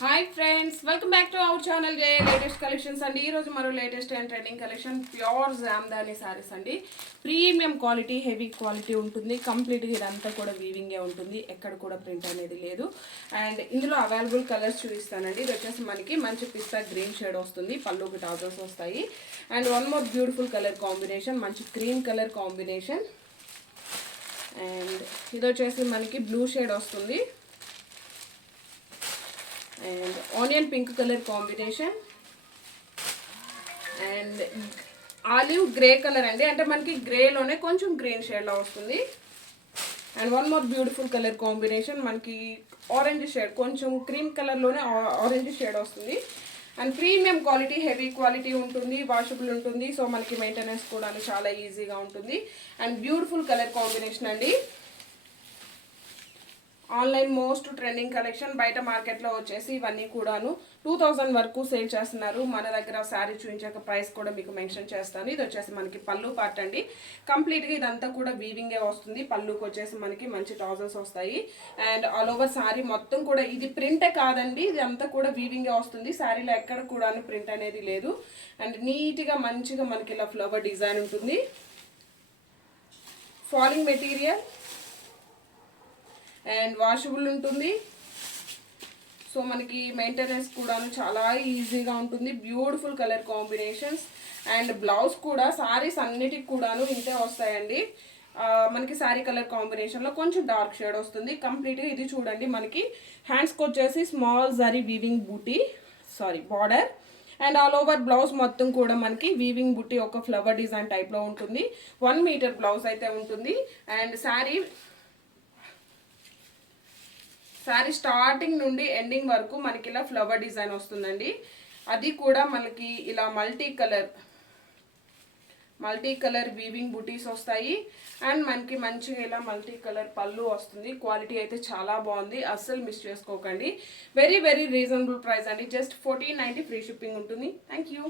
Hi friends, welcome back to our channel J latest collections అండి. ఈరోజు మరో latest and trending collection pure Jamdani saris అండి. Premium quality, heavy quality ఉంటుంది. కంప్లీట్గా ఇదంతా కూడా వీవింగే ఉంటుంది, ఎక్కడ కూడా ప్రింట్ అనేది లేదు. అండ్ ఇందులో అవైలబుల్ కలర్స్ చూపిస్తానండి. ఇది వచ్చేసి మనకి మంచి పిస్తా గ్రీన్ షేడ్ వస్తుంది, పళ్ళుకి టాజర్స్ వస్తాయి. And one more beautiful colour combination, మంచి క్రీమ్ కలర్ కాంబినేషన్. అండ్ ఇది వచ్చేసి మనకి బ్లూ షేడ్ వస్తుంది and onion pink colour combination and olive grey colour అండి, అంటే మనకి గ్రేలోనే కొంచెం గ్రీన్ షేడ్లో వస్తుంది. And one more beautiful colour combination, మనకి ఆరెంజ్ షేడ్, కొంచెం క్రీమ్ కలర్లోనే ఆరెంజ్ షేడ్ వస్తుంది. And premium quality, heavy quality ఉంటుంది, వాషబుల్ ఉంటుంది. సో మనకి మెయింటెనెన్స్ కూడా చాలా ఈజీగా ఉంటుంది. అండ్ బ్యూటిఫుల్ కలర్ కాంబినేషన్ అండి. Online most trending collection. బయట మార్కెట్లో వచ్చేసి ఇవన్నీ కూడాను 2000 వరకు సేల్ చేస్తున్నారు. మన దగ్గర శారీ చూపించాక ప్రైస్ కూడా మీకు మెన్షన్ చేస్తాను. ఇది వచ్చేసి మనకి పళ్ళు పార్ట్ అండి. కంప్లీట్గా ఇదంతా కూడా వీవింగే వస్తుంది. పళ్ళుకి వచ్చేసి మనకి మంచి టాజల్స్ వస్తాయి. అండ్ ఆల్ ఓవర్ శారీ మొత్తం కూడా ఇది ప్రింటే కాదండి, ఇది అంతా కూడా వీవింగే వస్తుంది. శారీలో ఎక్కడ కూడాను ప్రింట్ అనేది లేదు. అండ్ నీట్గా మంచిగా మనకి ఇలా ఫ్లవర్ డిజైన్ ఉంటుంది. ఫాలింగ్ మెటీరియల్ అండ్ వాషబుల్ ఉంటుంది. సో మనకి మెయింటెనెన్స్ కూడా చాలా ఈజీగా ఉంటుంది. Beautiful colour combinations. And blouse కూడా సారీస్ అన్నిటికి కూడాను ఇంతే వస్తాయండి. మనకి శారీ కలర్ కాంబినేషన్లో కొంచెం డార్క్ షేడ్ వస్తుంది. కంప్లీట్గా ఇది చూడండి, మనకి హ్యాండ్స్కి వచ్చేసి small zari weaving buti border. And all over blouse మొత్తం కూడా మనకి వీవింగ్ బుట్టి ఒక ఫ్లవర్ డిజైన్ టైప్లో ఉంటుంది. 1 మీటర్ బ్లౌజ్ అయితే ఉంటుంది. అండ్ శారీ స్టార్టింగ్ నుండి ఎండింగ్ వరకు మనకి ఇలా ఫ్లవర్ డిజైన్ వస్తుందండి. అది కూడా మనకి ఇలా మల్టీ కలర్ వీవింగ్ బుటీస్ వస్తాయి. అండ్ మనకి మంచిగా ఇలా మల్టీ కలర్ పళ్ళు వస్తుంది. క్వాలిటీ అయితే చాలా బాగుంది, అస్సలు మిస్ చేసుకోకండి. వెరీ వెరీ రీజనబుల్ ప్రైస్ అండి. జస్ట్ 1490 ఫ్రీ షిప్పింగ్ ఉంటుంది. Thank you.